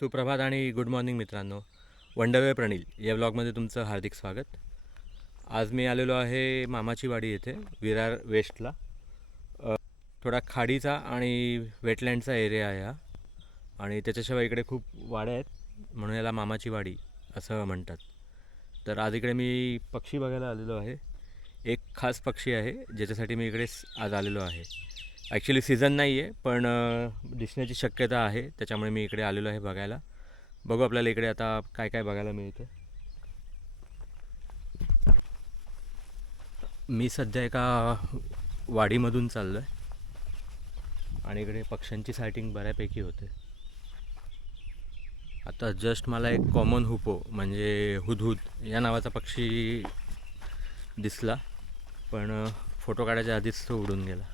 सुप्रभात आणि good morning मित्रांनो. वंडरवे प्रणील या व्लॉगमध्ये तुमचं हार्दिक स्वागत. आज मी आलेलो आहे मामाची वाडी येथे विरार वेस्टला. थोडा खाडीचा आणि वेटलँडचा एरिया आहे हा, आणि त्याच्याशिवाय इकडे खूप वाड्या आहेत म्हणून याला मामाची वाडी असं म्हणतात. तर आज इकडे मी पक्षी बघायला आलेलो आहे. एक खास पक्षी आहे ज्याच्यासाठी मी इकडे आज आलेलो आहे. ॲक्च्युली सीझन नाही आहे, पण दिसण्याची शक्यता आहे, त्याच्यामुळे मी इकडे आलेलो आहे बघायला. बघू आपल्याला इकडे आता काय काय बघायला मिळतं. मी सध्या एका वाडीमधून चाललो आहे आणि इकडे पक्ष्यांची सायटिंग बऱ्यापैकी होते. आता जस्ट मला एक कॉमन हुपो म्हणजे हुदहुद या नावाचा पक्षी दिसला, पण फोटो काढायच्या आधीच तो उडून गेला.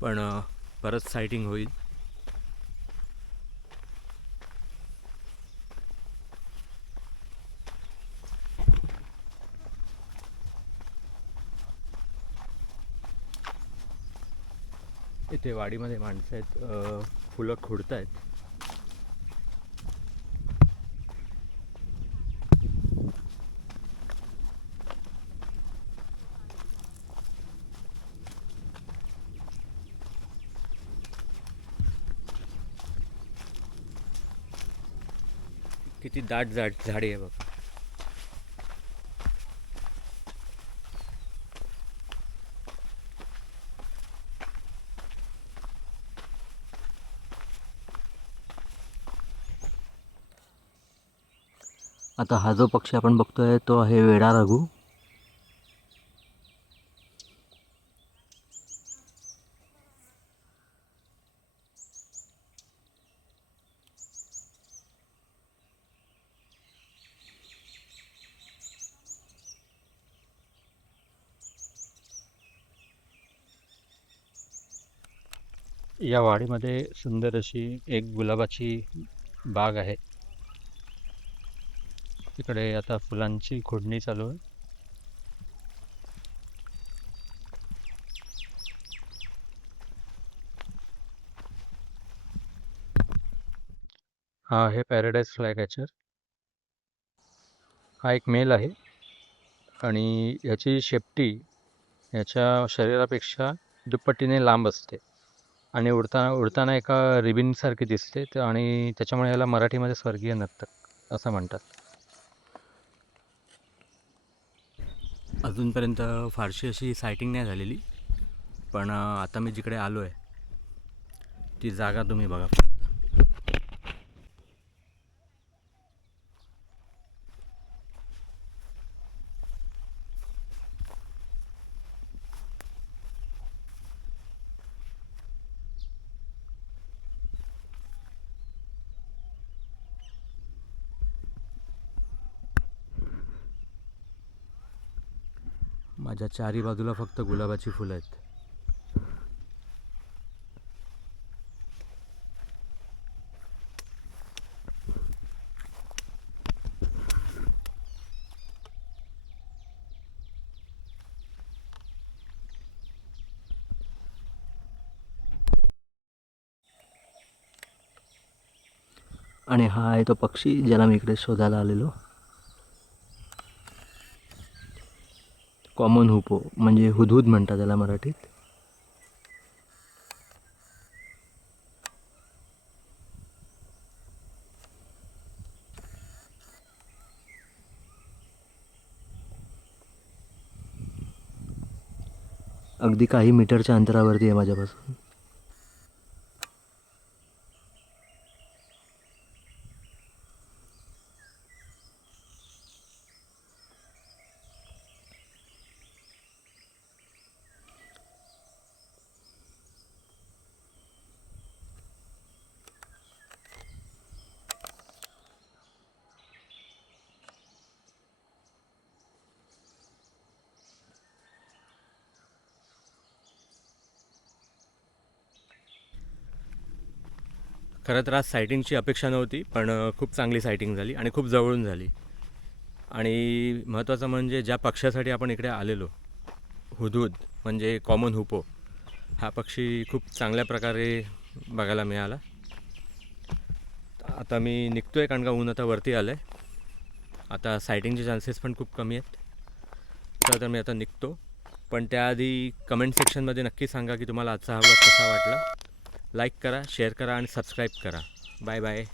पण परत सायटिंग होईल. इथे वाडीमध्ये माणसं आहेत, फुलं खुडत आहेत. किती दाट झाडी आहे बघा. आता हा जो पक्षी आपण बघतोय तो आहे वेडा रघु. या वाडीमध्ये सुंदर अशी एक गुलाबाची बाग आहे. तिकडे आता फुलांची खोडणी चालू आहे. हा आहे पॅराडाईज फ्लायकॅचर. हा एक मेल आहे आणि याची शेपटी याच्या शरीरापेक्षा दुप्पटीने लांब असते आणि उडताना एका रिबिनसारखी दिसते, आणि त्याच्यामुळे याला मराठीमध्ये स्वर्गीय नर्तक असं म्हणतात. अजूनपर्यंत फारशी अशी सायटिंग नाही झालेली, पण आता मी जिकडे आलो आहे ती जागा तुम्ही बघा. माझ्या चारी बाजूला फक्त गुलाबाची फुलं आहेत. आणि हा आहे तो पक्षी ज्याला मी इकडे शोधायला आलेलो. कॉमन हुपो म्हणजे हुदहुद म्हणतात त्याला मराठीत. अगदी काही मीटरच्या अंतरावरती आहे माझ्यापासून. खरं तर आज सायटिंगची अपेक्षा नव्हती, पण खूप चांगली सायटिंग झाली आणि खूप जवळून झाली. आणि महत्त्वाचं म्हणजे ज्या पक्ष्यासाठी आपण इकडे आलेलो, हुदहुद म्हणजे कॉमन हुपो, हा पक्षी खूप चांगल्या प्रकारे बघायला मिळाला. आता मी निघतो आहे कारण का ऊन आता वरती आलं आहे. आता सायटिंगचे चान्सेस पण खूप कमी आहेत. तर मी आता निघतो. पण त्याआधी कमेंट सेक्शनमध्ये नक्की सांगा की तुम्हाला आजचा हा व्लॉग कसा वाटला. लाईक करा, शेअर करा आणि सबस्क्राईब करा. Bye bye.